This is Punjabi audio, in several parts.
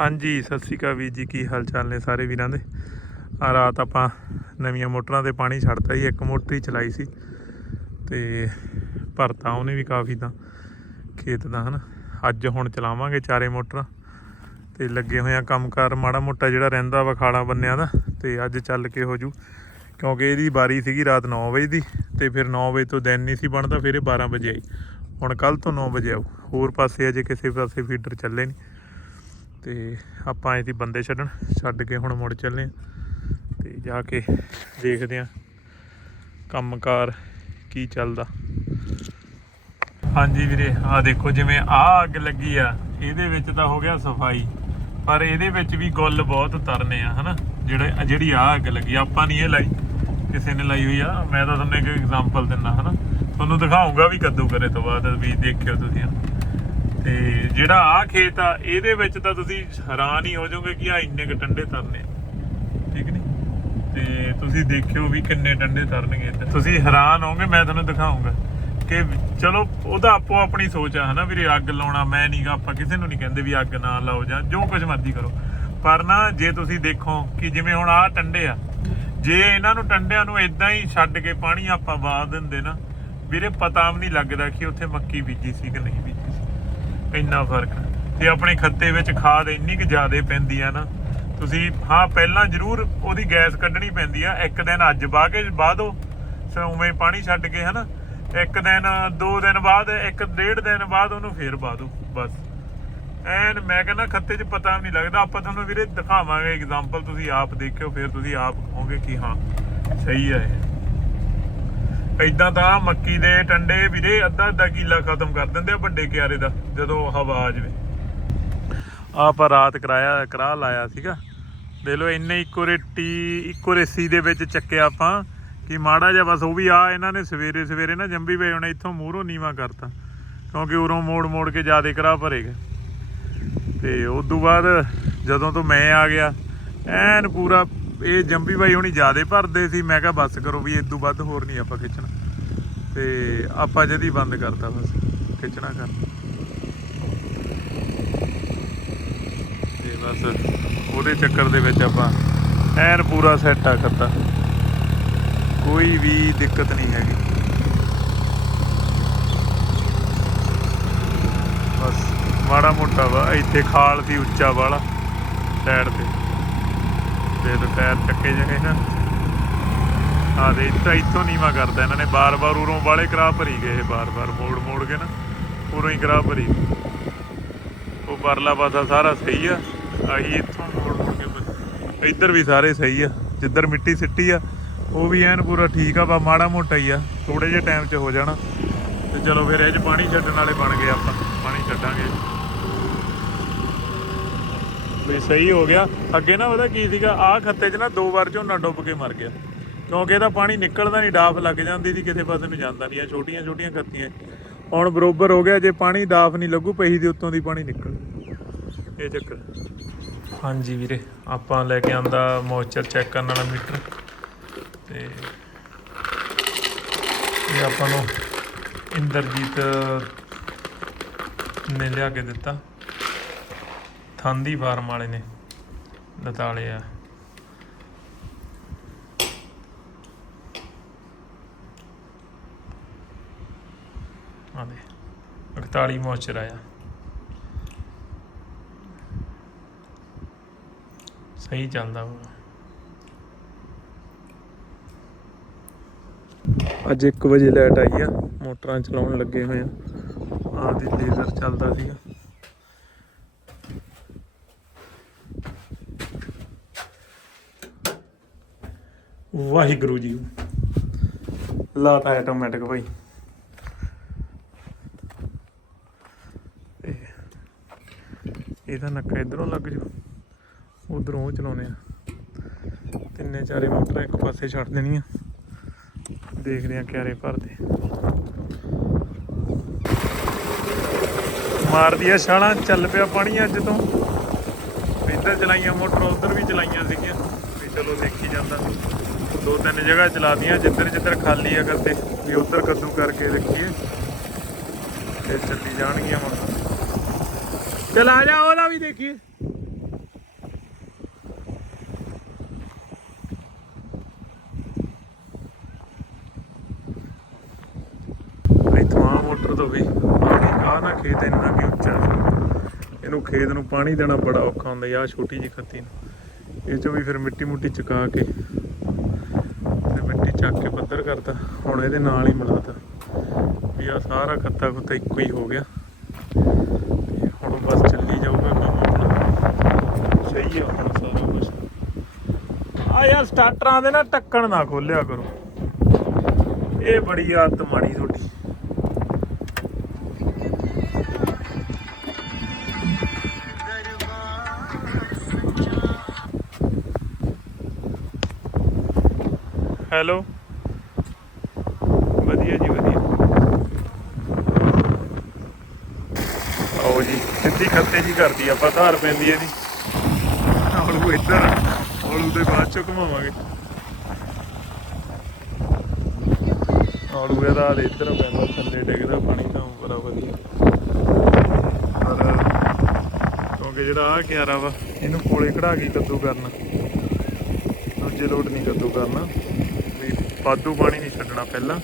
ਹਾਂਜੀ, ਸਤਿ ਸ਼੍ਰੀ ਅਕਾਲ ਵੀਰ ਜੀ, ਕੀ ਹਾਲ ਚਾਲ ਨੇ ਸਾਰੇ ਵੀਰਾਂ ਦੇ? ਆ ਰਾਤ ਆਪਾਂ ਨਵੀਆਂ ਮੋਟਰਾਂ ਤੇ ਪਾਣੀ ਛੱਡਤਾ ਜੀ, ਇੱਕ ਮੋਟਰ ਹੀ ਚਲਾਈ ਸੀ ਤੇ ਭਰਤਾ ਉਹਨੇ ਵੀ ਕਾਫੀ ਤਾਂ, ਖੇਤ ਦਾ, ਹਨ? ਅੱਜ ਹੁਣ ਚਲਾਵਾਂਗੇ ਚਾਰੇ ਮੋਟਰਾਂ ਤੇ ਲੱਗੇ ਹੋਏ ਆ ਕੰਮਕਾਰ, ਮਾੜਾ ਮੋਟਾ ਜਿਹੜਾ ਰਹਿੰਦਾ ਵਾ ਖਾਲਾ ਬੰਨਿਆਂ ਦਾ ਤੇ ਅੱਜ ਚੱਲ ਕੇ ਹੋ ਜੂ, ਕਿਉਂਕਿ ਇਹਦੀ ਬਾਰੀ ਸੀਗੀ ਰਾਤ 9 ਵਜੇ ਦੀ ਤੇ ਫਿਰ 9 ਵਜੇ ਤੋਂ ਦਿਨ ਨਹੀਂ ਸੀ ਬਣਦਾ, ਫਿਰ ਇਹ 12 ਵਜੇ ਆਈ। ਹੁਣ ਕੱਲ ਤੋਂ 9 ਵਜੇ ਆਉ ਹੋਰ ਪਾਸੇ ਅਜੇ ਕਿਸੇ ਪਾਸੇ ਫੀਡਰ ਚੱਲੇ ਨਹੀਂ। ਤੇ ਆਪਾਂ ਆਏ ਬੰਦੇ ਛੱਡਣ, ਛੱਡ ਕੇ ਹੁਣ ਮੁੜ ਚੱਲੇ ਆ ਤੇ ਜਾ ਕੇ ਦੇਖਦੇ ਆ ਕੰਮਕਾਰ ਕੀ ਚੱਲਦਾ। ਹਾਂਜੀ ਵੀਰੇ ਆ ਦੇਖੋ ਜਿਵੇਂ ਆ ਅੱਗ ਲੱਗੀ ਆ, ਇਹਦੇ ਵਿੱਚ ਤਾਂ ਹੋ ਗਿਆ ਸਫ਼ਾਈ, ਪਰ ਇਹਦੇ ਵਿੱਚ ਵੀ ਗੁੱਲ ਬਹੁਤ ਤਰਨੇ ਆ, ਹਨਾ? ਜਿਹੜੇ, ਜਿਹੜੀ ਆ ਅੱਗ ਲੱਗੀ ਆਪਾਂ ਨਹੀਂ ਇਹ ਲਾਈ, ਕਿਸੇ ਨੇ ਲਾਈ ਹੋਈ ਆ। ਮੈਂ ਤਾਂ ਤੁਹਾਨੂੰ ਇੱਕ ਐਗਜ਼ਾਮਪਲ ਦਿੰਦਾ, ਹਨਾ? ਤੁਹਾਨੂੰ ਦਿਖਾਉਂਗਾ ਵੀ ਕੱਦੂ ਕਰੇ ਤੋਂ ਬਾਅਦ, ਵੀ ਦੇਖਿਓ ਤੁਸੀਂ ਤੇ ਜਿਹੜਾ ਆ ਖੇਤ ਆ, ਇਹਦੇ ਵਿੱਚ ਤਾਂ ਤੁਸੀਂ ਹੈਰਾਨ ਹੀ ਹੋ ਜਾਓਗੇ ਕਿ ਆ ਇੰਨੇ ਕ ਟੰਡੇ ਤਰਨੇ। ਠੀਕ ਨਹੀਂ ਤੇ ਤੁਸੀਂ ਦੇਖਿਓ ਵੀ ਕਿੰਨੇ ਟੰਡੇ ਤਰਨਗੇ ਤੁਸੀਂ ਹੈਰਾਨ ਹੋਗੇ ਮੈਂ ਤੁਹਾਨੂੰ ਦਿਖਾਉਂਗਾ ਕਿ ਚਲੋ ਉਹਦਾ ਆਪੋ ਆਪਣੀ ਸੋਚ ਆ, ਹਨਾ ਵੀਰੇ, ਅੱਗ ਲਾਉਣਾ ਮੈਂ ਨਹੀਂਗਾ ਆਪਾਂ ਕਿਸੇ ਨੂੰ ਨਹੀਂ ਕਹਿੰਦੇ ਵੀ ਅੱਗ ਨਾ ਲਾਓ ਜਾਂ ਜੋ ਕੁਝ ਮਰਜ਼ੀ ਕਰੋ। ਪਰ ਨਾ, ਜੇ ਤੁਸੀਂ ਦੇਖੋ ਕਿ ਜਿਵੇਂ ਹੁਣ ਆਹ ਟੰਡੇ ਆ, ਜੇ ਇਹਨਾਂ ਨੂੰ ਟੰਡਿਆਂ ਨੂੰ ਇਦਾਂ ਹੀ ਛੱਡ ਕੇ ਪਾਣੀ ਆਪਾਂ ਵਾ ਦਿੰਦੇ ਨਾ, ਵੀਰੇ, ਪਤਾ ਵੀ ਨਹੀਂ ਲੱਗਦਾ ਕਿ ਉੱਥੇ ਮੱਕੀ ਬੀਜੀ ਸੀ ਕਿ ਨਹੀਂ ਬੀਜੀ। ਇੰਨਾ ਫ਼ਰਕ ਹੈ। ਤੇ ਆਪਣੇ ਖੱਤੇ ਵਿੱਚ ਖਾਦ ਇੰਨੀ ਕਿ ਜ਼ਿਆਦੇ ਪੈਂਦੀ ਆ ਨਾ, ਤੁਸੀਂ ਹਾਂ, ਪਹਿਲਾਂ ਜ਼ਰੂਰ ਉਹਦੀ ਗੈਸ ਕੱਢਣੀ ਪੈਂਦੀ ਆ। ਇੱਕ ਦਿਨ ਅੱਜ ਬਾਹ ਕੇ ਬਾਹ ਦੋ ਉਵੇਂ ਪਾਣੀ ਛੱਡ ਕੇ, ਹਨਾ? ਇੱਕ ਦਿਨ, ਦੋ ਦਿਨ ਬਾਅਦ, ਇੱਕ ਡੇਢ ਦਿਨ ਬਾਅਦ ਉਹਨੂੰ ਫੇਰ ਪਾ ਦੋ, ਬਸ। ਐਨ ਮੈਂ ਕਹਿੰਦਾ ਖੱਤੇ 'ਚ ਪਤਾ ਵੀ ਨਹੀਂ ਲੱਗਦਾ। ਆਪਾਂ ਤੁਹਾਨੂੰ ਵੀਰੇ ਦਿਖਾਵਾਂਗੇ ਐਗਜ਼ਾਮਪਲ ਤੁਸੀਂ ਆਪ ਦੇਖਿਓ, ਫਿਰ ਤੁਸੀਂ ਆਪ ਕਹੋਗੇ ਕਿ ਹਾਂ, ਸਹੀ ਹੈ ਇਹ। ਇਦਾਂ ਤਾਂ ਮੱਕੀ ਦੇ ਟੰਡੇ ਵੀਰੇ ਅੱਧਾ ਅੱਧਾ ਕਿੱਲਾ ਖਤਮ ਕਰ ਦਿੰਦੇ ਆ ਵੱਡੇ ਕਿਆਰੇ ਦਾ, ਜਦੋਂ ਹਵਾ ਆ ਜਾਵੇ। ਆਪਾਂ ਰਾਤ ਕਰਾਇਆ ਕਰਾ ਲਾਇਆ ਸੀਗਾ। ਦੇ ਲੋ ਇੰਨੇ ਇੱਕੋ ਰੇਟੀ, ਇੱਕੋ ਰੇਸੀ ਦੇ ਵਿੱਚ ਚੱਕਿਆ ਆਪਾਂ ਕਿ ਮਾੜਾ ਜਿਹਾ ਬਸ ਉਹ ਵੀ ਆ, ਇਹਨਾਂ ਨੇ ਸਵੇਰੇ ਸਵੇਰੇ ਨਾ ਜੰਬੀ ਵੇ ਹੁਣ, ਇੱਥੋਂ ਮੂਹਰੋਂ ਨੀਵਾ ਕਰਤਾ। ਕਿਉਂਕਿ ਉਰੋਂ ਮੋੜ ਮੋੜ ਕੇ ਜਿਆਦੇ ਕਰਾ ਭਰੇਗਾ। ਤੇ ਉਸ ਤੋਂ ਬਾਅਦ ਜਦੋਂ ਤੋਂ ਮੈਂ ਆ ਗਿਆ, ਐਨ ਪੂਰਾ ਇਹ ਜੰਬੀ ਬਾਈ ਹੁਣੀ ਜਿਆਦੇ ਭਰਦੇ ਸੀ, ਮੈਂ ਕਿਹਾ ਬੱਸ ਕਰੋ ਵੀ ਇਸ ਵੱਧ ਹੋਰ ਨਹੀਂ ਆਪਾਂ ਖਿੱਚਣਾ। ਤੇ ਆਪਾਂ ਜਦੀ ਬੰਦ ਕਰਤਾ ਬਸ, ਖਿੱਚਣਾ ਕਰ। ਤੇ ਬਸ ਉਹਦੇ ਚੱਕਰ ਦੇ ਵਿੱਚ ਆਪਾਂ ਐਨ ਪੂਰਾ ਸੈੱਟ ਆ ਕਰਤਾ। ਕੋਈ ਵੀ ਦਿੱਕਤ ਨਹੀਂ ਹੈਗੀ। ਬਸ ਮਾੜਾ ਮੋਟਾ ਵਾ, ਇੱਥੇ ਖਾਲ ਦੀ ਉੱਚਾ ਵਾਲਾ ਸਾਈਡ ਤੇ। ਤੇ ਤੇ ਟਾਇਰ ਚੱਕੇ ਜਗੇ ਨਾ। ਆ ਦੇ ਇੱਥੋਂ ਇੱਥੋਂ ਨੀਵਾ ਕਰਦਾ ਇਹਨਾਂ ਨੇ। ਬਾਰ-ਬਾਰ ਉਰੋਂ ਵਾਲੇ ਕਰਾ ਭਰੀ ਗਏ ਬਾਰ-ਬਾਰ ਮੋੜ ਮੋੜ ਕੇ ਨਾ। ਉਰੋਂ ਹੀ ਕਰਾ ਭਰੀ। ਉਹ ਪਰਲਾ ਪਾਸਾ ਸਾਰਾ ਸਹੀ ਆ। ਆਹੀ ਇੱਥੋਂ ਮੋੜ ਮੋੜ ਕੇ ਇੱਧਰ ਵੀ ਸਾਰੇ ਸਹੀ ਆ। ਜਿੱਧਰ ਮਿੱਟੀ ਸਿੱਟੀ ਆ, ਉਹ ਵੀ ਐਨ ਪੂਰਾ ਠੀਕ ਆ ਬਾ ਮਾੜਾ ਮੋਟਾ ਹੀ ਆ। ਥੋੜੇ ਜਿਹੇ ਟਾਈਮ 'ਚ ਹੋ ਜਾਣਾ। ਤੇ ਚਲੋ ਫਿਰ ਇਹ 'ਚ ਪਾਣੀ ਛੱਡਣ ਵਾਲੇ ਬਣ ਗਏ ਆਪਾਂ। ਪਾਣੀ ਛੱਡਾਂਗੇ। ਵੀ ਸਹੀ ਹੋ ਗਿਆ। ਅੱਗੇ ਨਾ ਪਤਾ ਕੀ ਸੀਗਾ, ਆਹ ਖੱਤੇ 'ਚ ਨਾ ਦੋ ਵਾਰ ਝੋਨਾ ਡੁੱਬ ਕੇ ਮਰ ਗਿਆ। ਕਿਉਂਕਿ ਇਹਦਾ ਪਾਣੀ ਨਿਕਲਦਾ ਨਹੀਂ, ਡਾਫ ਲੱਗ ਜਾਂਦੀ ਸੀ, ਕਿਸੇ ਪਾਸੇ ਨੂੰ ਜਾਂਦਾ ਨਹੀਂ। ਆ ਛੋਟੀਆਂ ਛੋਟੀਆਂ ਖੱਤੀਆਂ। ਹੁਣ ਬਰੋਬਰ ਹੋ ਗਿਆ, ਜੇ ਪਾਣੀ ਡਾਫ ਨਹੀਂ ਲੱਗੂ, ਪਹੀ ਦੇ ਉੱਤੋਂ ਦੀ ਪਾਣੀ ਨਿਕਲ। ਇਹ ਚੱਕਰ। ਹਾਂਜੀ ਵੀਰੇ, ਆਪਾਂ ਲੈ ਕੇ ਆਂਦਾ ਮੋਇਸਚਰ ਚੈੱਕ ਕਰਨ ਵਾਲਾ ਮੀਟਰ। ਤੇ ਇਹ ਆਪਾਂ ਨੂੰ ਇੰਦਰਜੀਤ ਨੇ ਲਿਆ ਕੇ ਦਿੱਤਾ। ਥਾਂਦੀ ਫਾਰਮ ਵਾਲੇ ਨੇ ਲਤਾਲੇ ਆ। ਆ ਦੇ 41 ਮੋਇਸਚਰ ਆਇਆ। ਸਹੀ ਚੱਲਦਾ ਹੋਗਾ ਅੱਜ 1 ਵਜੇ ਲਾਈਟ ਆਈ ਆ, ਮੋਟਰਾਂ ਚਲਾਉਣ ਲੱਗੇ ਹੋਏ ਆ। ਆਹ ਦੀ ਲੇਜ਼ਰ ਚੱਲਦਾ ਸੀਗਾ। ਵਾਹਿਗੁਰੂ ਜੀ। ਲਾਤਾ ਆਟੋਮੈਟਿਕ ਭਾਈ ਇਹ- ਇਹਦਾ ਨੱਕਾ ਇਧਰੋਂ ਲੱਗ ਜੂ। ਉਧਰੋਂ ਉਹ ਆ। ਤਿੰਨੇ ਚਾਰੇ ਮੋਟਰਾਂ ਇੱਕ ਪਾਸੇ ਛੱਡ ਦੇਣੀਆਂ। ਦੇਖਦੇ ਆ ਕਿਆਰੇ ਭਰਦੇ। ਮਾਰਦੀ ਆ ਛਾਲਾਂ, ਚੱਲ ਪਿਆ ਪਾਣੀ ਅੱਜ ਤੋਂ। ਇੱਧਰ ਚਲਾਈਆਂ ਮੋਟਰ, ਉਧਰ ਵੀ ਚਲਾਈਆਂ ਸੀਗੀਆਂ। ਵੀ ਚਲੋ ਦੇਖੀ ਜਾਂਦਾ। ਦੋ ਤਿੰਨ ਜਗ੍ਹਾ ਚਲਾ ਚਲਾਤੀਆਂ ਜਿੱਧਰ ਜਿੱਧਰ ਖਾਲੀ ਅਗਰ ਤੇ, ਵੀ ਉਧਰ ਕੱਦੂ ਕਰਕੇ ਰੱਖੀਏ। ਤੇ ਚੱਲੀ ਜਾਣਗੀਆਂ ਹੁਣ। ਚਲ ਆ ਜਾ, ਉਹਦਾ ਵੀ ਦੇਖੀਏ। ਮੋਟਰ ਤੋਂ ਵੀ ਆ ਨਾ ਖੇਤ ਇੰਨਾ ਕਿ ਉੱਚਾ ਇਹਨੂੰ ਖੇਤ ਨੂੰ ਪਾਣੀ ਦੇਣਾ ਬੜਾ ਔਖਾ ਹੁੰਦਾ ਯਾ ਛੋਟੀ ਜਿਹੀ ਖੱਤੀ ਨੂੰ। ਇਹ ਚੋਂ ਵੀ ਫਿਰ ਮਿੱਟੀ ਮੁੱਟੀ ਚੁਕਾ ਕੇ ਪੱਧਰ ਕਰਤਾ। ਹੁਣ ਇਹਦੇ ਨਾਲ ਹੀ ਮਿਲਾਤਾ। ਵੀ ਆ ਸਾਰਾ ਖੱਤਾ ਖੁੱਤਾ ਇੱਕੋ ਹੀ ਹੋ ਗਿਆ। ਹੁਣ ਬਸ ਚੱਲੀ ਜਾਊਗਾ ਕੰਮ ਆਪਣਾ। ਸਹੀ ਆ ਹੁਣ ਸਾਰਾ ਕੁਝ ਆ ਯਾਰ ਸਟਾਰਟਰਾਂ ਦੇ ਨਾ ਟੱਕਣ ਨਾ ਖੋਲਿਆ ਕਰੋ। ਇਹ ਬੜੀ ਆਦਤ ਮਾੜੀ ਤੁਹਾਡੀ। ਹੈਲੋ ਵਧੀਆ ਜੀ ਵਧੀਆ ਆਓ ਜੀ ਸਿੱਧੀ ਖੱਤੇ ਜੀ ਕਰਦੀ ਆਪਾਂ ਧਾਰ ਪੈਂਦੀ ਇਹਦੀ। ਆਲੂ ਇੱਧਰ ਆਲੂ ਦੇ ਬਾਅਦ ਚ ਘੁਮਾਵਾਂਗੇ। ਆਲੂ ਇਹਦਾ ਦੇ ਇੱਧਰ ਪੈਂਦਾ ਥੱਲੇ ਡਿੱਗਦਾ, ਪਾਣੀ ਤਾਂ ਬੜਾ ਵਧੀਆ। ਪਰ ਕਿਉਂਕਿ ਜਿਹੜਾ ਆ ਕਿਆਰਾ ਵਾ, ਇਹਨੂੰ ਕੋਲੇ ਕਢਾ ਕੇ ਕੱਦੂ ਕਰਨਾ। ਦੂਜੇ ਲੋਟ ਨਹੀਂ ਕੱਦੂ ਕਰਨਾ। ਵੀ ਵਾਧੂ ਪਾਣੀ ਨਹੀਂ ਛੱਡਣਾ ਪਹਿਲਾਂ,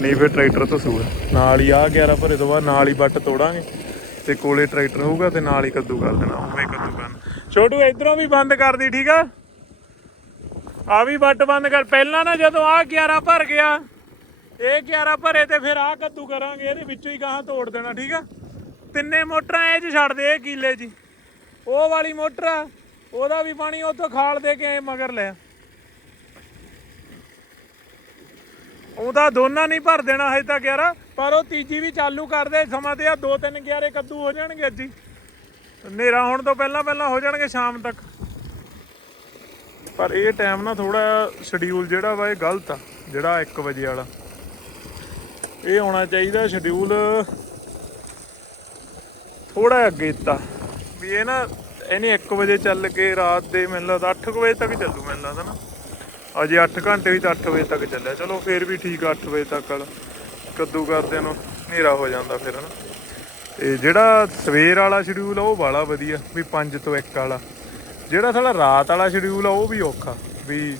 ਨਹੀਂ ਫਿਰ ਟਰੈਕਟਰ ਤੋਂ ਧਸੂਗਾ ਨਾਲ ਹੀ ਆ 11 ਭਰੇ ਤੋਂ ਬਾਅਦ ਨਾਲ ਹੀ ਵੱਟ ਤੋੜਾਂਗੇ। ਤੇ ਕੋਲੇ ਟਰੈਕਟਰ ਹੋਊਗਾ ਤੇ ਨਾਲ ਹੀ ਕੱਦੂ ਕਰ ਦੇਣਾ, ਉਵੇਂ ਕੱਦੂ ਕਰਨਾ ਛੋਟੂ, ਇਧਰੋਂ ਵੀ ਬੰਦ ਕਰ ਦੀ, ਠੀਕ ਆ? ਆ ਵੀ ਵੱਟ ਬੰਦ ਕਰ। ਪਹਿਲਾਂ ਨਾ ਜਦੋਂ ਆ 11 ਭਰ ਗਿਆ, ਇਹ 11 ਭਰੇ ਤੇ ਫਿਰ ਆ ਕੱਦੂ ਕਰਾਂਗੇ, ਇਹਦੇ ਵਿੱਚੋਂ ਹੀ ਗਾਹਾਂ ਤੋੜ ਦੇਣਾ, ਠੀਕ ਆ? ਤਿੰਨੇ ਮੋਟਰਾਂ ਇਹ ਚ ਛੱਡ ਦੇ, ਇਹ ਕੀਲੇ ਜੀ ਉਹ ਵਾਲੀ ਮੋਟਰ ਆ, ਉਹਦਾ ਵੀ ਪਾਣੀ ਉੱਥੋਂ ਖਾਲ ਦੇ ਕੇ ਮਗਰ ਲਿਆ। ਉਹਦਾ ਦੋਨਾਂ ਨਹੀਂ ਭਰ ਦੇਣਾ ਹਜੇ ਤੱਕ ਯਾਰ ਪਰ ਉਹ ਤੀਜੀ ਵੀ ਚਾਲੂ ਕਰਦੇ, ਸਮਾਂ ਤੇ ਆ ਦੋ ਤਿੰਨ ਗਿਆਰੇ ਕੱਦੂ ਹੋ ਜਾਣਗੇ ਅੱਜ ਹੀ। ਹਨੇਰਾ ਹੋਣ ਤੋਂ ਪਹਿਲਾਂ ਪਹਿਲਾਂ ਹੋ ਜਾਣਗੇ ਸ਼ਾਮ ਤੱਕ। ਪਰ ਇਹ ਟਾਈਮ ਨਾ ਥੋੜਾ ਸ਼ਡਿਊਲ ਜਿਹੜਾ ਵਾ ਇਹ ਗਲਤ ਆ, ਜਿਹੜਾ 1 ਵਜੇ ਵਾਲਾ। ਇਹ ਹੋਣਾ ਚਾਹੀਦਾ ਸ਼ਡਿਊਲ ਥੋੜਾ ਅੱਗੇ ਤਾਂ ਵੀ ਇਹ ਨਾ ਇਹਨੇ 1 ਵਜੇ ਚੱਲ ਕੇ ਰਾਤ ਦੇ ਮੈਨੂੰ ਲੱਗਦਾ 8 ਵਜੇ ਤੱਕ ਚੱਲੂ, ਮੈਨੂੰ ਲੱਗਦਾ ਨਾ। ਅਜੇ 8 ਘੰਟੇ ਵੀ ਤਾਂ 8 ਵਜੇ ਤੱਕ ਚੱਲਿਆ। ਚਲੋ ਫੇਰ ਵੀ ਠੀਕ ਆ 8 ਵਜੇ ਤੱਕ ਵਾਲਾ। ਕੱਦੂ ਕਰਦੇ ਨੂੰ ਹਨੇਰਾ ਹੋ ਜਾਂਦਾ ਫਿਰ, ਹਨਾ। ਤੇ ਜਿਹੜਾ ਸਵੇਰ ਵਾਲਾ ਸ਼ਡਿਊਲ ਆ, ਉਹ ਬਾਲਾ ਵਧੀਆ, ਵੀ 5 ਤੋਂ 1 ਵਾਲਾ। ਜਿਹੜਾ ਸਾਡਾ ਰਾਤ ਵਾਲਾ ਸ਼ਡਿਊਲ ਆ, ਉਹ ਵੀ ਔਖਾ, ਵੀ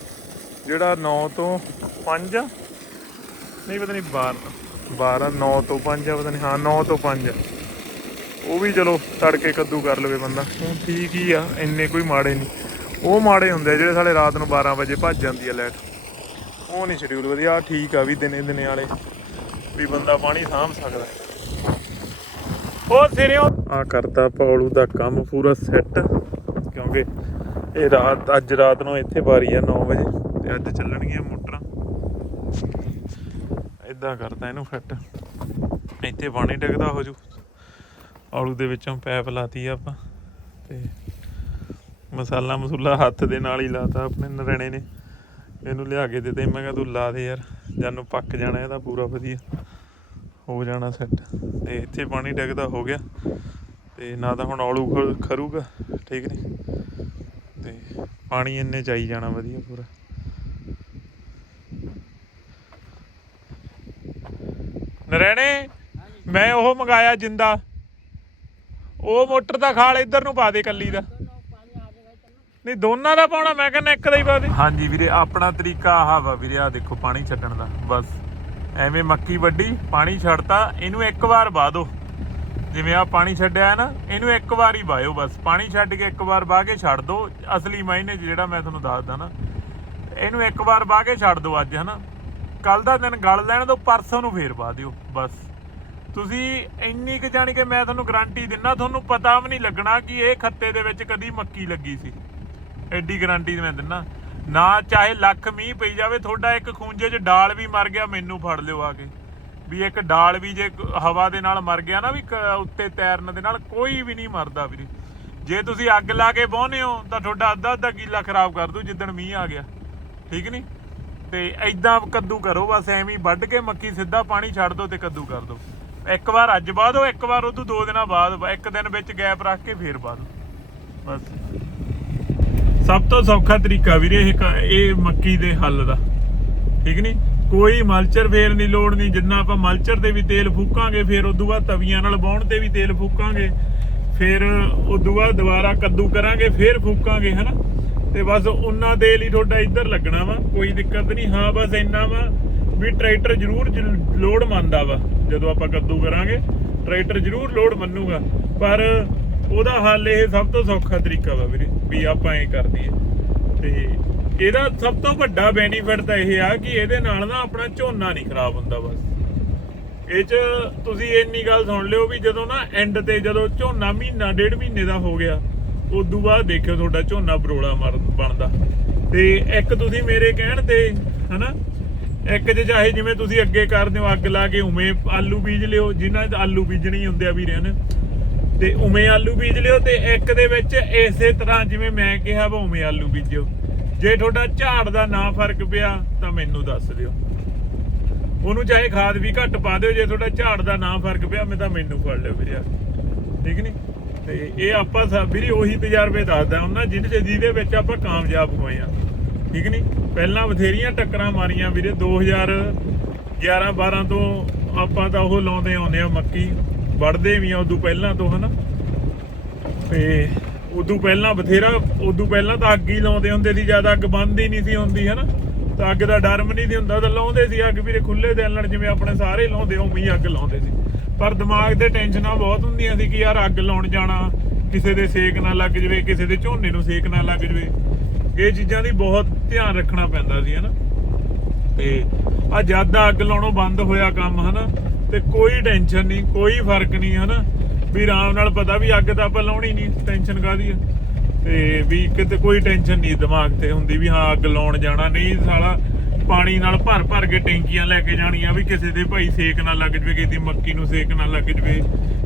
ਜਿਹੜਾ 9 ਤੋਂ 5 ਨਹੀਂ ਪਤਾ ਨਹੀਂ 12 12 9 ਤੋਂ 5 ਆ, ਪਤਾ ਨਹੀਂ ਹਾਂ 9 ਤੋਂ 5 ਉਹ ਵੀ ਚਲੋ ਤੜਕੇ ਕੱਦੂ ਕਰ ਲਵੇ ਬੰਦਾ, ਹੁਣ ਠੀਕ ਹੀ ਆ, ਇੰਨੇ ਕੋਈ ਮਾੜੇ ਨਹੀਂ ਉਹ ਮਾੜੇ ਹੁੰਦੇ ਜਿਹੜੇ ਸਾਡੇ ਰਾਤ ਨੂੰ 12 ਵਜੇ ਭੱਜ ਜਾਂਦੀ ਆ ਲਾਈਟ ਉਹ ਨਹੀਂ ਸ਼ਡਿਊਲ ਵਧੀਆ, ਆਹ ਠੀਕ ਆ ਵੀ ਦਿਨੇ ਦਿਨੇ ਵਾਲੇ। ਵੀ ਬੰਦਾ ਪਾਣੀ ਸਾਂਭ ਸਕਦਾ ਉਹ ਸਿਰਿਓ। ਆ ਕਰਤਾ ਪੌਲੂ ਦਾ ਕੰਮ ਪੂਰਾ ਸੈੱਟ ਕਿਉਂਕਿ ਇਹ ਰਾਤ, ਅੱਜ ਰਾਤ ਨੂੰ ਇੱਥੇ ਵਾਰੀ ਆ 9 ਵਜੇ, ਤੇ ਅੱਜ ਚੱਲਣਗੀਆਂ ਮੋਟਰਾਂ। ਇਦਾਂ ਕਰਤਾ ਇਹਨੂੰ ਫਿੱਟ ਇੱਥੇ ਪਾਣੀ ਡਿੱਗਦਾ ਹੋ ਜੂ। ਆਲੂ ਦੇ ਵਿੱਚੋਂ ਪੈਪ ਲਾਤੀ ਆ ਆਪਾਂ, ਤੇ ਮਸਾਲਾ ਮਸੂਲਾ ਹੱਥ ਦੇ ਨਾਲ ਹੀ ਲਾਤਾ ਆਪਣੇ ਨਰਣੇ ਨੇ। ਇਹਨੂੰ ਲਿਆ ਕੇ ਦਿੱਤੇ, ਮੈਂ ਕਿਹਾ ਤੂੰ ਲਾ ਦੇ ਯਾਰ। ਜਾਨੂੰ ਪੱਕ ਜਾਣਾ ਇਹਦਾ ਪੂਰਾ ਵਧੀਆ। ਹੋ ਜਾਣਾ ਸੈੱਟ ਤੇ ਇੱਥੇ ਪਾਣੀ ਡਿੱਗਦਾ, ਹੋ ਗਿਆ। ਤੇ ਨਾ ਤਾਂ ਹੁਣ ਆਲੂ ਖਰੂਗਾ, ਠੀਕ ਨਹੀਂ ਤੇ ਪਾਣੀ ਇੰਨੇ ਚਾਈ ਜਾਣਾ ਵਧੀਆ ਪੂਰਾ। ਨਰੈਣੇ, ਮੈਂ ਉਹ ਮੰਗਾਇਆ ਜਿੰਦਾ। ਉਹ ਮੋਟਰ ਦਾ ਖਾਲ ਇੱਧਰ ਨੂੰ ਪਾ ਦੇ ਕੱਲੀ ਦਾ। ਨਹੀਂ, ਦੋਨਾਂ ਦਾ ਪਾਉਣਾ, ਮੈਂ ਕਹਿੰਦਾ ਇੱਕ ਦਾ ਹੀ ਪਾ ਦੇ। ਹਾਂਜੀ ਵੀਰੇ, ਆਪਣਾ ਤਰੀਕਾ ਆਹ ਵਾ ਵੀਰੇ ਆ ਦੇਖੋ ਪਾਣੀ ਛੱਡਣ ਦਾ, ਬਸ। ਐਵੇਂ ਮੱਕੀ ਵੱਡੀ ਪਾਣੀ ਛੱਡਤਾ, ਇਹਨੂੰ ਇੱਕ ਵਾਰ ਪਾ ਦਿਓ ਜਿਵੇਂ ਆ ਪਾਣੀ ਛੱਡਿਆ ਨਾ, ਇਹਨੂੰ ਇੱਕ ਵਾਰ ਹੀ ਵਾਇਓ ਬਸ। ਪਾਣੀ ਛੱਡ ਕੇ ਇੱਕ ਵਾਰ ਵਾਹ ਕੇ ਛੱਡ ਦਿਓ ਅਸਲੀ ਮਾਇਨੇ ਜਿਹੜਾ ਮੈਂ ਤੁਹਾਨੂੰ ਦੱਸਦਾ ਨਾ, ਇਹਨੂੰ ਇੱਕ ਵਾਰ ਵਾਹ ਕੇ ਛੱਡ ਦਿਓ ਅੱਜ, ਹਨਾ। ਕੱਲ ਦਾ ਦਿਨ ਗਲ ਲੈਣ ਦਿਓ ਪਰਸੋਂ ਨੂੰ ਫੇਰ ਪਾ ਦਿਓ, ਬਸ। ਤੁਸੀਂ ਇੰਨੀ ਕੁ ਜਾਣੀ ਕਿ ਮੈਂ ਤੁਹਾਨੂੰ ਗਾਰੰਟੀ ਦਿੰਨਾ, ਤੁਹਾਨੂੰ ਪਤਾ ਵੀ ਨਹੀਂ ਲੱਗਣਾ ਕਿ ਇਹ ਖੱਤੇ ਦੇ ਵਿੱਚ ਕਦੀ ਮੱਕੀ ਲੱਗੀ ਸੀ। ਐਡੀ ਗਾਰੰਟੀ ਮੈਂ ਦਿੰਨਾ। ਨਾ ਚਾਹੇ ਲੱਖ ਮੀਂਹ ਪਈ ਜਾਵੇ, ਤੁਹਾਡਾ ਇੱਕ ਖੂੰਜੇ 'ਚ ਡਾਲ ਵੀ ਮਰ ਗਿਆ, ਮੈਨੂੰ ਫੜ ਲਿਓ ਆ ਕੇ। ਵੀ ਇੱਕ ਡਾਲ ਵੀ ਜੇ ਹਵਾ ਦੇ ਨਾਲ ਮਰ ਗਿਆ ਨਾ, ਵੀ ਉੱਤੇ ਤੈਰਨ ਦੇ ਨਾਲ ਕੋਈ ਵੀ ਨਹੀਂ ਮਰਦਾ ਵੀਰੇ। ਜੇ ਤੁਸੀਂ ਅੱਗ ਲਾ ਕੇ ਬਾਹੁੰਦੇ ਹੋ, ਤਾਂ ਤੁਹਾਡਾ ਅੱਧਾ ਅੱਧਾ ਕਿੱਲਾ ਖਰਾਬ ਕਰ ਦੂ ਜਿੱਦਣ ਮੀਂਹ ਆ ਗਿਆ। ਠੀਕ ਨਹੀਂ? ਤੇ ਐਦਾਂ ਕੱਦੂ ਕਰੋ, ਬਸ ਐਵੇਂ ਵੱਢ ਕੇ ਮੱਕੀ ਸਿੱਧਾ ਪਾਣੀ ਛੱਡ ਦਿਓ ਤੇ ਕੱਦੂ ਕਰ ਦਿਓ ਇੱਕ ਵਾਰ ਅੱਜ ਬਾਅਦ ਉਹ ਇੱਕ ਵਾਰ ਉਹ ਤੋਂ ਦੋ ਦਿਨਾਂ ਬਾਅਦ, ਇੱਕ ਦਿਨ ਵਿੱਚ ਗੈਪ ਰੱਖ ਕੇ ਫੇਰ ਪਾ ਦਿਓ ਬਸ। ਸਭ ਤੋਂ ਸੌਖਾ ਤਰੀਕਾ ਵੀਰੇ ਇਹ ਇਹ ਮੱਕੀ ਦੇ ਹੱਲ ਦਾ। ਠੀਕ ਨਹੀਂ ਕੋਈ ਮਲਚਰ ਫੇਰ ਨਹੀਂ ਲੋੜ ਨਹੀਂ ਜਿੰਨਾ ਆਪਾਂ ਮਲਚਰ ਤੇ ਵੀ ਤੇਲ ਫੂਕਾਂਗੇ, ਫਿਰ ਉਦੋਂ ਬਾਅਦ ਤਵੀਆਂ ਨਾਲ ਬਾਉਣ ਤੇ ਵੀ ਤੇਲ ਫੂਕਾਂਗੇ, ਫਿਰ ਉਦੋਂ ਬਾਅਦ ਦੁਬਾਰਾ ਕੱਦੂ ਕਰਾਂਗੇ, ਫਿਰ ਫੂਕਾਂਗੇ, ਹਨਾ? ਤੇ ਬਸ ਉਹਨਾਂ ਤੇਲ ਹੀ ਤੁਹਾਡਾ ਇੱਧਰ ਲੱਗਣਾ ਵਾ, ਕੋਈ ਦਿੱਕਤ ਨਹੀਂ ਹਾਂ, ਬਸ ਇੰਨਾ ਵਾ ਵੀ ਟਰੈਕਟਰ ਜ਼ਰੂਰ ਜ- ਲੋਡ ਮੰਨਦਾ ਵਾ, ਜਦੋਂ ਆਪਾਂ ਕੱਦੂ ਕਰਾਂਗੇ, ਟਰੈਕਟਰ ਜ਼ਰੂਰ ਲੋਡ ਮੰਨੂਗਾ ਪਰ ਉਹਦਾ ਹੱਲ ਇਹ ਸਭ ਤੋਂ ਸੌਖਾ ਤਰੀਕਾ ਵਾ ਵੀਰੇ, ਵੀ ਆਪਾਂ ਇਹ ਕਰ ਦਈਏ। ਤੇ ਇਹਦਾ ਸਭ ਤੋਂ ਵੱਡਾ ਬੈਨੀਫਿਟ ਤਾਂ ਇਹ ਆ ਕਿ ਇਹਦੇ ਨਾਲ ਨਾ ਆਪਣਾ ਝੋਨਾ ਨਹੀਂ ਖਰਾਬ ਹੁੰਦਾ ਬਸ। ਇਹ ਚ ਤੁਸੀਂ ਇੰਨੀ ਗੱਲ ਸੁਣ ਲਿਓ ਵੀ ਜਦੋਂ ਨਾ ਐਂਡ ਤੇ ਜਦੋਂ ਝੋਨਾ ਮਹੀਨਾ, ਡੇਢ ਮਹੀਨੇ ਦਾ ਹੋ ਗਿਆ, ਉਦੋਂ ਬਾਅਦ ਦੇਖਿਓ ਤੁਹਾਡਾ ਝੋਨਾ ਬਰੋਲਾ ਮਰ, ਬਣਦਾ। ਤੇ ਇੱਕ ਤੁਸੀਂ ਮੇਰੇ ਕਹਿਣ ਤੇ, ਹਨਾ, ਇੱਕ ਚ ਚਾਹੇ ਜਿਵੇਂ ਤੁਸੀਂ ਅੱਗੇ ਕਰਦੇ ਹੋ ਅੱਗ ਲਾ ਕੇ ਉਵੇਂ ਆਲੂ ਬੀਜ ਲਿਓ, ਜਿਨ੍ਹਾਂ ਚ ਆਲੂ ਬੀਜਣੇ ਹੁੰਦੇ ਆ ਵੀਰੇ ਨੇ ਤੇ ਉਵੇਂ ਆਲੂ ਬੀਜ ਲਿਓ ਤੇ ਇੱਕ ਦੇ ਵਿੱਚ ਇਸੇ ਤਰ੍ਹਾਂ ਜਿਵੇਂ ਮੈਂ ਕਿਹਾ ਵਾ ਉਵੇਂ ਆਲੂ ਬੀਜਿਓ। ਜੇ ਤੁਹਾਡਾ ਝਾੜ ਦਾ ਨਾ ਫ਼ਰਕ ਪਿਆ, ਤਾਂ ਮੈਨੂੰ ਦੱਸ ਦਿਓ। ਉਹਨੂੰ ਚਾਹੇ ਖਾਦ ਵੀ ਘੱਟ ਪਾ ਦਿਓ, ਜੇ ਤੁਹਾਡਾ ਝਾੜ ਦਾ ਨਾ ਫ਼ਰਕ ਪਿਆ, ਮੈਂ ਤਾਂ ਮੈਨੂੰ ਫੜ ਲਿਓ ਵੀਰੇ। ਠੀਕ ਨਹੀਂ ਤੇ ਇਹ ਆਪਾਂ ਵੀਰੇ ਉਹੀ ਤਜਰਬੇ ਦੱਸਦਾ ਉਹਨਾਂ ਜਿਹਦੇ ਜਿਹਦੇ ਵਿੱਚ ਆਪਾਂ ਕਾਮਯਾਬ ਹੋਏ ਆ। ਠੀਕ ਨਹੀਂ ਪਹਿਲਾਂ ਬਥੇਰੀਆਂ ਟੱਕਰਾਂ ਮਾਰੀਆਂ ਵੀਰੇ 2011 12 ਤੋਂ ਆਪਾਂ ਤਾਂ ਉਹ ਲਾਉਂਦੇ ਆਉਂਦੇ ਆ ਮੱਕੀ। ਵੜਦੇ ਵੀ ਆ ਉਦੋਂ ਪਹਿਲਾਂ ਤੋਂ, ਹਨਾ? ਤੇ ਉਦੋਂ ਪਹਿਲਾਂ ਬਥੇਰਾ, ਉਦੋਂ ਪਹਿਲਾਂ ਤਾਂ ਅੱਗ ਹੀ ਲਾਉਂਦੇ ਹੁੰਦੇ ਸੀ, ਜ਼ਿਆਦਾ ਅੱਗ ਬੰਦ ਹੀ ਨਹੀਂ ਸੀ ਹੁੰਦੀ, ਹਨਾ? ਤਾਂ ਅੱਗ ਦਾ ਡਰ ਵੀ ਨਹੀਂ ਸੀ ਹੁੰਦਾ, ਤਾਂ ਲਾਉਂਦੇ ਸੀ ਅੱਗ ਵੀਰੇ ਖੁੱਲੇ ਦਿਲ ਨਾਲ ਜਿਵੇਂ ਆਪਣੇ ਸਾਰੇ ਲਾਉਂਦੇ, ਉਵੇਂ ਹੀ ਅੱਗ ਲਾਉਂਦੇ ਸੀ। ਪਰ ਦਿਮਾਗ 'ਤੇ ਟੈਨਸ਼ਨਾਂ ਬਹੁਤ ਹੁੰਦੀਆਂ ਸੀ ਕਿ ਯਾਰ ਅੱਗ ਲਾਉਣ ਜਾਣਾ, ਕਿਸੇ ਦੇ ਸੇਕ ਨਾ ਲੱਗ ਜਵੇ, ਕਿਸੇ ਦੇ ਝੋਨੇ ਨੂੰ ਸੇਕ ਨਾ ਲੱਗ ਜਵੇ। ਇਹ ਚੀਜ਼ਾਂ ਦੀ ਬਹੁਤ ਧਿਆਨ ਰੱਖਣਾ ਪੈਂਦਾ ਸੀ, ਹਨਾ? ਤੇ ਆ ਜ਼ਿਆਦਾ ਅੱਗ ਲਾਉਣੋਂ ਬੰਦ ਹੋਇਆ ਕੰਮ, ਹਨਾ? ਤੇ ਕੋਈ ਟੈਨਸ਼ਨ ਨਹੀਂ, ਕੋਈ ਫ਼ਰਕ ਨਹੀਂ, ਹਨਾ? ਵੀ ਆਰਾਮ ਨਾਲ ਪਤਾ ਵੀ ਅੱਗ ਤਾਂ ਆਪਾਂ ਲਾਉਣੀ ਨਹੀਂ ਟੈਨਸ਼ਨ ਕਾਦੀ ਆ? ਤੇ ਵੀ ਕਿਤੇ ਕੋਈ ਟੈਨਸ਼ਨ ਨਹੀਂ ਦਿਮਾਗ ਤੇ ਹੁੰਦੀ ਵੀ ਹਾਂ, ਅੱਗ ਲਾਉਣ ਜਾਣਾ, ਨਹੀਂ ਸਾਲਾ, ਪਾਣੀ ਨਾਲ ਭਰ ਭਰ ਕੇ ਟੈਂਕੀਆਂ ਲੈ ਕੇ ਜਾਣੀਆਂ, ਵੀ ਕਿਸੇ ਦੇ ਭਾਈ ਸੇਕ ਨਾ ਲੱਗ ਜਵੇ, ਕਿਸੇ ਦੀ ਮੱਕੀ ਨੂੰ ਸੇਕ ਨਾ ਲੱਗ ਜਵੇ,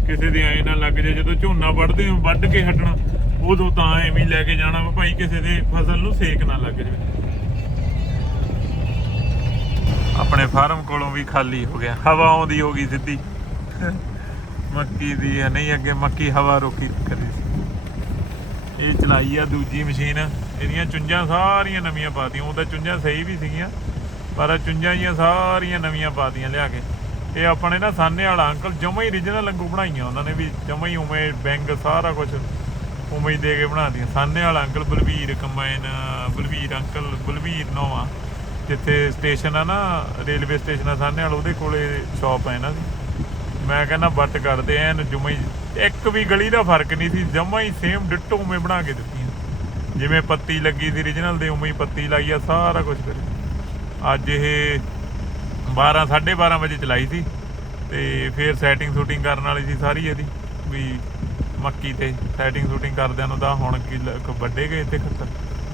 ਕਿਸੇ ਦੇ ਐ ਨਾ ਲੱਗ ਜਾਵੇ ਜਦੋਂ ਝੋਨਾ ਵੱਢਦੇ ਹੋ ਵੱਢ ਕੇ ਹਟਣਾ, ਉਦੋਂ ਤਾਂ ਐਵੇਂ ਲੈ ਕੇ ਜਾਣਾ ਵਾ, ਭਾਈ ਕਿਸੇ ਦੇ ਫਸਲ ਨੂੰ ਸੇਕ ਨਾ ਲੱਗ ਜਵੇ। ਆਪਣੇ ਫਾਰਮ ਕੋਲੋਂ ਵੀ ਖਾਲੀ ਹੋ ਗਿਆ। ਹਵਾ ਆਉਂਦੀ ਹੋ ਗਈ ਸਿੱਧੀ। ਮੱਕੀ ਦੀ ਆ, ਨਹੀਂ ਅੱਗੇ ਮੱਕੀ ਹਵਾ ਰੋਕੀ ਕਰੀ ਸੀ। ਇਹ ਚਲਾਈ ਆ ਦੂਜੀ ਮਸ਼ੀਨ। ਇਹਦੀਆਂ ਚੁੰਝਾਂ ਸਾਰੀਆਂ ਨਵੀਆਂ ਪਾਤੀਆਂ। ਉਹ ਤਾਂ ਚੁੰਝਾਂ ਸਹੀ ਵੀ ਸੀਗੀਆਂ ਪਰ ਚੁੰਝਾਂ ਜੀਆਂ ਸਾਰੀਆਂ ਨਵੀਆਂ ਪਾਤੀਆਂ ਲਿਆ ਕੇ। ਇਹ ਆਪਣੇ ਨਾ ਸਾਨੇ ਵਾਲਾ ਅੰਕਲ ਜਮਾ ਹੀ ਰੀਜਨਲ ਲੰਗੂ ਬਣਾਈਆਂ ਉਹਨਾਂ ਨੇ ਵੀ ਜਮਾ ਹੀ ਉਵੇਂ ਬੈਂਗ ਸਾਰਾ ਕੁਝ ਉਵੇਂ ਹੀ ਦੇ ਕੇ ਬਣਾਤੀਆਂ ਸਾਨੇ ਵਾਲਾ uncle Balvir combine Balvir uncle Balvir ਨੋਵਾ। ਜਿੱਥੇ ਸਟੇਸ਼ਨ ਆ ਨਾ, ਰੇਲਵੇ ਸਟੇਸ਼ਨ ਆ ਸਾਨੇ ਵਾਲਾ, ਉਹਦੇ ਕੋਲੇ ਸ਼ਾਪ ਹੈ ਇਹਨਾਂ ਦੀ। ਮੈਂ ਕਹਿੰਦਾ ਬੱਟ ਕਰਦੇ ਐਨ, ਜੁਮਾ ਹੀ ਇੱਕ ਵੀ ਗਲੀ ਦਾ ਫ਼ਰਕ ਨਹੀਂ ਸੀ, ਜਮਾ ਹੀ ਸੇਮ ਡਿੱਟੋ ਉਵੇਂ ਬਣਾ ਕੇ ਦਿੱਤੀਆਂ। ਜਿਵੇਂ ਪੱਤੀ ਲੱਗੀ ਸੀ origignal ਦੇ, ਉਵੇਂ ਹੀ ਪੱਤੀ ਲਾਈ ਆ, ਸਾਰਾ ਕੁਝ ਕਰੇ ਅੱਜ ਇਹ 12 12:30 ਵਜੇ ਚਲਾਈ ਸੀ, ਤੇ ਫਿਰ ਸੈਟਿੰਗ ਸ਼ੂਟਿੰਗ ਕਰਨ ਵਾਲੀ ਸੀ ਸਾਰੀ ਇਹਦੀ, ਵੀ ਮੱਕੀ ਤੇ ਸੈਟਿੰਗ ਸ਼ੂਟਿੰਗ ਕਰਦਿਆਂ ਨੂੰ ਤਾਂ ਹੁਣ ਕੀ ਲ- ਵੱਡੇ ਗਏ ਤੇ ਖੱਤਰ।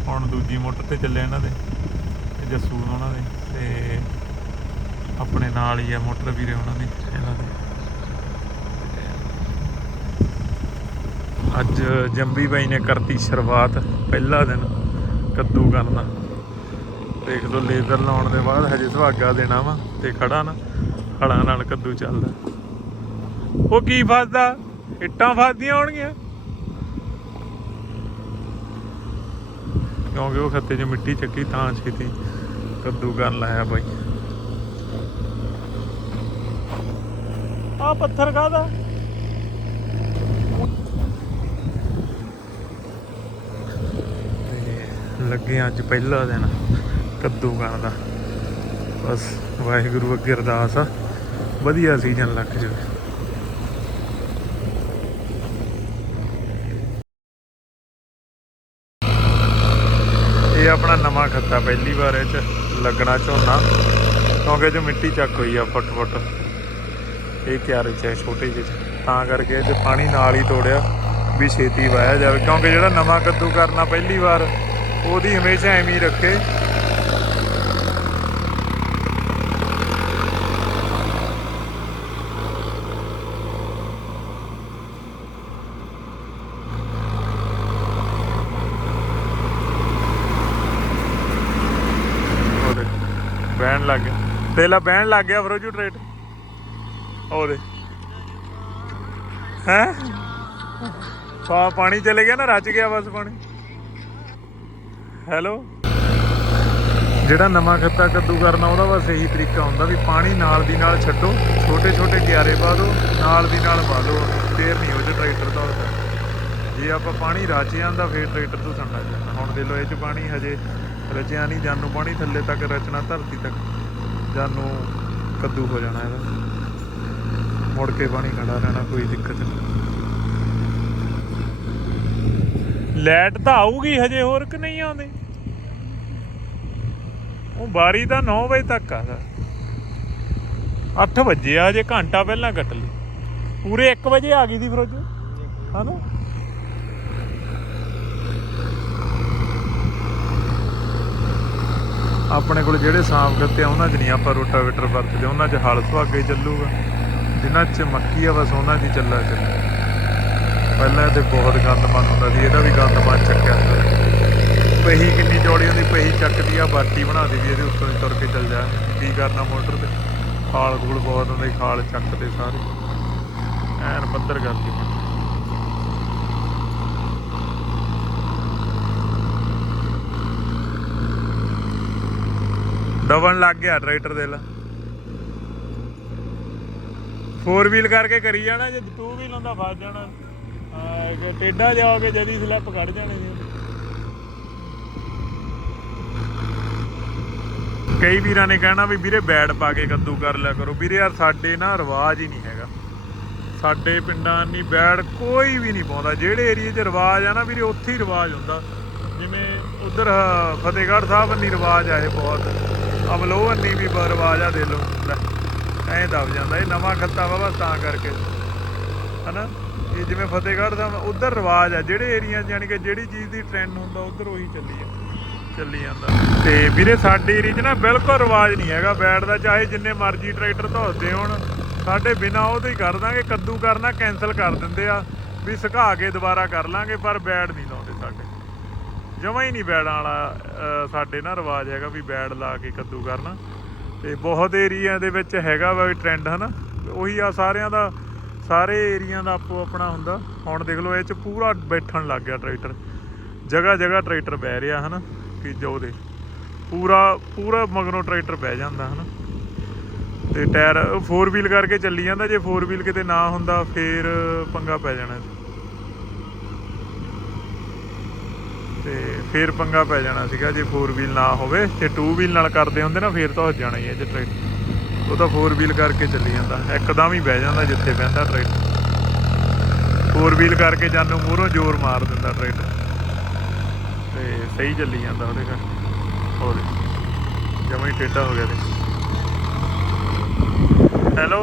ਹੁਣ ਦੂਜੀ ਮੋਟਰ ਤੇ ਚੱਲੇ ਇਹਨਾਂ ਦੇ। ਜੱਸੂ ਉਹਨਾਂ ਦੇ ਤੇ ਆਪਣੇ ਨਾਲ ਹੀ ਆ ਮੋਟਰ ਵੀਰੇ ਉਹਨਾਂ ਦੀ, ਇਹਨਾਂ ਦੇ। ਅੱਜ ਜੰਬੀ ਬਾਈ ਨੇ ਕਰਤੀ ਸ਼ੁਰੂਆਤ, ਪਹਿਲਾ ਦਿਨ ਕੱਦੂ ਕਰਨ। ਦੇਖ ਲਓ, ਲੇਜ਼ਰ ਲਾਉਣ ਦੇ ਬਾਅਦ ਹਜੇ ਸੁਹਾਗਾ ਦੇਣਾ ਵਾ ਤੇ ਖੜਾ ਨਾ, ਹੜਾਂ ਨਾਲ ਕੱਦੂ ਚੱਲਦਾ। ਉਹ ਕੀ ਫਸਦਾ? ਇੱਟਾਂ ਫਸਦੀਆਂ ਹੋਣਗੀਆਂ। ਕਿਉਂਕਿ ਉਹ ਖੱਤੇ 'ਚ ਮਿੱਟੀ ਚੱਕੀ, ਤਾਂ ਛੇਤੀ ਕੱਦੂ ਕਰਨ ਲਾਇਆ ਬਾਈ। ਆ ਪੱਥਰ ਕਾਦਾ ਲੱਗੇ ਅੱਜ ਪਹਿਲਾ ਦਿਨ ਕੱਦੂ ਕਰਨ ਦਾ। ਬਸ ਵਾਹਿਗੁਰੂ ਅੱਗੇ ਅਰਦਾਸ ਆ। ਵਧੀਆ ਸੀਜ਼ਨ ਲੱਗ ਜਾਵੇ। ਇਹ ਆਪਣਾ ਨਵਾਂ ਖੱਤਾ ਪਹਿਲੀ ਵਾਰ ਇਹ ਚ। ਲੱਗਣਾ ਝੋਨਾ, ਕਿਉਂਕਿ ਜੋ ਮਿੱਟੀ ਚੱਕ ਹੋਈ ਆ ਫੁੱਟ ਫੁੱਟ ਇਹ ਕਿਆਰੇ ਚ ਹੈ ਛੋਟੇ ਜਿਹੇ ਤਾਂ ਕਰਕੇ ਇਹ ਪਾਣੀ ਨਾਲ ਹੀ ਤੋੜਿਆ ਵੀ ਛੇਤੀ ਵਾਇਆ ਜਾਵੇ, ਕਿਉਂਕਿ ਜਿਹੜਾ ਨਵਾਂ ਕੱਦੂ ਕਰਨਾ ਪਹਿਲੀ ਵਾਰ, ਉਹਦੀ ਹਮੇਸ਼ਾ ਐਵੇਂ ਹੀ ਰੱਖੇ ਉਹਦੇ ਬਹਿਣ ਲੱਗ ਗਿਆ। ਤੇਲਾ ਬਹਿਣ ਲੱਗ ਗਿਆ ਫਰੋਜੂ ਟਰੇਟ। ਉਹਦੇ ਹੈ? ਪਾ, ਪਾਣੀ ਚਲੇ ਗਿਆ ਨਾ, ਰਚ ਗਿਆ ਬਸ ਪਾਣੀ। ਹੈਲੋ? ਜਿਹੜਾ ਨਵਾਂ ਖੱਤਾ ਕੱਦੂ ਕਰਨਾ, ਉਹਦਾ ਬਸ ਇਹੀ ਤਰੀਕਾ ਹੁੰਦਾ ਵੀ ਪਾਣੀ ਨਾਲ ਦੀ ਨਾਲ ਛੱਡੋ ਛੋਟੇ ਛੋਟੇ ਕਿਆਰੇ ਪਾ ਦਿਓ ਨਾਲ ਦੀ ਨਾਲ ਪਾ ਦਿਓ ਫੇਰ ਨਹੀਂ ਉਹ ਟਰੈਕਟਰ ਤੋਂ ਜੇ ਆਪਾਂ ਪਾਣੀ ਰਚ ਜਾਂਦਾ ਫੇਰ ਟਰੈਕਟਰ ਤੋਂ ਸੰਡਾ ਜਾਂਦਾ ਹੁਣ ਦੇ ਲੋ ਇਹ ਚ ਪਾਣੀ ਹਜੇ ਰਚਿਆ ਨਹੀਂ ਜਾਨੂੰ ਪਾਣੀ ਥੱਲੇ ਤੱਕ ਰਚਣਾ ਧਰਤੀ ਤੱਕ ਜਾਨੂੰ ਕੱਦੂ ਹੋ ਜਾਣਾ ਇਹਦਾ। ਮੁੜ ਕੇ ਪਾਣੀ ਖੜਾ ਰਹਿਣਾ ਕੋਈ ਦਿੱਕਤ ਨਹੀਂ। ਲਾਈਟ ਤਾਂ ਆਊਗੀ ਹਜੇ ਹੋਰ ਕਿ ਨਹੀਂ ਆਉਂਦੀ? ਉਹ ਬਾਰੀ ਤਾਂ 9 ਵਜੇ ਤੱਕ ਆ 8 ਵਜੇ ਆ ਹਜੇ ਘੰਟਾ ਪਹਿਲਾਂ ਕੱਟ ਲਈ। ਪੂਰੇ 1 ਵਜੇ ਆ ਗਈ ਸੀ ਫਰੋਜ? ਹਨਾ? ਆਪਣੇ ਕੋਲ ਜਿਹੜੇ ਸਾਂਪ ਗੱਤੇ ਆ, ਉਹਨਾਂ 'ਚ ਨਹੀਂ ਆਪਾਂ ਰੋਟਾਵੇਟਰ ਵਰਤਦੇ, ਉਹਨਾਂ 'ਚ ਹਲ ਸੁਹਾਗੇ ਚੱਲੂਗਾ। ਜਿਨ੍ਹਾਂ 'ਚ ਮੱਕੀ ਆ, ਬਸ ਉਹਨਾਂ 'ਚ ਹੀ ਚੱਲਾ ਚੱਲੂ। ਪਹਿਲਾਂ ਇਹ ਤੇ ਬਹੁਤ ਗੰਦ ਗੰਦਮਨ ਹੁੰਦਾ ਸੀ, ਇਹਦਾ ਵੀ ਗੰਦ ਗੰਦਮਨ ਚੱਕਿਆ ਹੁੰਦਾ ਪਹੀ ਕਿੰਨੀ ਚੌੜੀ ਹੁੰਦੀ, ਪਹੀ ਚੱਕਦੀ ਆ, ਬਾਟੀ ਬਣਾਦੀ ਵੀ ਇਹਦੇ ਉੱਤੋਂ ਹੀ ਤੁਰ ਕੇ ਚੱਲ ਜਾ। ਕੀ ਕਰਨਾ ਮੋਟਰ ਤੇ? ਖਾਲ ਖੂਲ ਬਹੁਤ ਹੁੰਦੇ, ਖਾਲ ਚੱਕਦੇ ਸਾਰੇ। ਐਨ ਪੱਧਰ ਕਰਦੀ ਮੋਟਰ ਦਬਣ ਲੱਗ ਗਿਆ ਟਰੈਕਟਰ ਦੇ ਲਾ। ਫੋਰ ਵੀਲ ਕਰਕੇ ਕਰੀ ਜਾਣਾ ਜੇ ਟੂ ਵੀਲ ਹੁੰਦਾ ਫਸ ਜਾਣਾ। ਇੱਕ ਟੇਡਾ ਜਾਓਗੇ ਜਦੀ ਸਲਿੱਪ ਕੱਢ ਜਾਣੇ ਕਈ ਵੀਰਾਂ ਨੇ ਕਹਿਣਾ ਵੀ ਵੀਰੇ ਬੈਡ ਪਾ ਕੇ ਕੱਦੂ ਕਰ ਲਿਆ ਕਰੋ। ਵੀਰੇ ਯਾਰ ਸਾਡੇ ਨਾ ਰਿਵਾਜ ਹੀ ਨਹੀਂ ਹੈਗਾ। ਸਾਡੇ ਪਿੰਡਾਂ ਨਹੀਂ ਬੈਡ ਕੋਈ ਵੀ ਨਹੀਂ ਪਾਉਂਦਾ। ਜਿਹੜੇ ਏਰੀਏ 'ਚ ਰਿਵਾਜ ਆ ਨਾ ਵੀਰੇ, ਉੱਥੇ ਹੀ ਰਿਵਾਜ ਹੁੰਦਾ। ਜਿਵੇਂ ਉਧਰ ਫਤਿਹਗੜ੍ਹ ਸਾਹਿਬ ਨਹੀਂ ਰਿਵਾਜ ਆਏ ਬਹੁਤ। ਅਮਲੋਹਨੀ ਵੀ ਬ- ਰਿਵਾਜ ਆ ਦੇ ਲੋ, ਐਂ ਦਬ ਜਾਂਦਾ ਇਹ ਨਵਾਂ ਖੱਤਾ ਵਾ ਬਸ ਤਾਂ ਕਰਕੇ। ਹਨਾ? ਇਹ ਜਿਵੇਂ ਫਤਿਹਗੜ੍ਹ ਦਾ ਉਧਰ ਰਿਵਾਜ ਆ, ਜਿਹੜੇ ਏਰੀਆ 'ਚ ਯਾਨੀ ਕਿ ਜਿਹੜੀ ਚੀਜ਼ ਦੀ ਟ੍ਰੈਂਡ ਹੁੰਦਾ, ਉਧਰ ਉਹੀ ਚੱਲੀ ਆ, ਚੱਲੀ ਜਾਂਦਾ। ਤੇ ਵੀਰੇ ਸਾਡੇ ਏਰੀਆ 'ਚ ਨਾ ਬਿਲਕੁਲ ਰਿਵਾਜ ਨਹੀਂ ਹੈਗਾ। ਬੈਡ ਦਾ ਚਾਹੇ ਜਿੰਨੇ ਮਰਜ਼ੀ ਟਰੈਕਟਰ ਧੋਦੇ ਹੋਣ, ਸਾਡੇ ਬਿਨਾ ਉਹਦੇ ਹੀ ਕਰ ਦਾਂਗੇ। ਕੱਦੂ ਕਰਨਾ ਕੈਨਸਲ ਕਰ ਦਿੰਦੇ ਆ, ਵੀ ਸੁਕਾ ਕੇ ਦੁਬਾਰਾ ਕਰ ਲਾਂਗੇ, ਪਰ ਬੈਟ ਨਹੀਂ ਲਾਉਂਦੇ। ਜਮਾ ਹੀ ਨਹੀਂ ਬੈੜਾਂ ਵਾਲਾ ਸਾਡੇ ਨਾ ਰਿਵਾਜ ਹੈਗਾ ਵੀ ਬੈੜ ਲਾ ਕੇ ਕੱਦੂ ਕਰਨਾ। ਤੇ ਬਹੁਤ ਏਰੀਆ ਦੇ ਵਿੱਚ ਹੈਗਾ ਵਾ ਟ੍ਰੈਂਡ ਹਨਾ? ਉਹੀ ਆ ਸਾਰਿਆਂ ਦਾ, ਸਾਰੇ ਏਰੀਆ ਦਾ ਆਪੋ ਆਪਣਾ ਹੁੰਦਾ। ਹੁਣ ਦੇਖ ਲਓ, ਇਹ ਚ ਪੂਰਾ ਬੈਠਣ ਲੱਗ ਗਿਆ ਟਰੈਕਟਰ ਜਗ੍ਹਾ ਜਗ੍ਹਾ ਟਰੈਕਟਰ ਬਹਿ ਰਿਹਾ, ਹਨਾ? ਕਿ ਜੋ ਦੇ। ਪੂਰਾ ਪੂਰਾ ਮਗਰੋਂ ਟਰੈਕਟਰ ਬਹਿ ਜਾਂਦਾ, ਹਨਾ? ਤੇ ਟਾਇਰ 4 ਵੀਲ ਕਰਕੇ ਚੱਲੀ ਜਾਂਦਾ, ਜੇ 4 ਵੀਲ ਕਿਤੇ ਨਾ ਹੁੰਦਾ, ਫੇਰ ਪੰਗਾ ਪੈ ਜਾਣਾ। ਤੇ ਫੇਰ ਪੰਗਾ ਪੈ ਜਾਣਾ ਸੀਗਾ, ਜੇ 4 ਵੀਲ ਨਾ ਹੋਵੇ ਤੇ 2 ਵੀਲ ਨਾਲ ਕਰਦੇ ਹੁੰਦੇ ਨਾ, ਫੇਰ ਤਾਂ ਹੋ ਜਾਣਾ ਹੀ ਹੈ ਜੇ ਟਰੈਕਟਰ ਉਹ ਤਾਂ 4 ਵੀਲ ਕਰਕੇ ਚੱਲੀ ਜਾਂਦਾ। ਇੱਕਦਮ ਹੀ ਬਹਿ ਜਾਂਦਾ ਜਿੱਥੇ ਬਹਿੰਦਾ ਟਰੈਕਟਰ 4 ਵੀਲ ਕਰਕੇ ਜਾਨੂੰ ਮੂਹਰੋਂ ਜ਼ੋਰ ਮਾਰ ਦਿੰਦਾ ਟਰੈਕਟਰ ਤੇ ਸਹੀ ਚੱਲੀ ਜਾਂਦਾ ਉਹਦੇ ਕਰਕੇ ਹੋਰ, ਜਮਾਂ ਹੀ ਟੇਢਾ ਹੋ ਗਿਆ ਤੇ। ਹੈਲੋ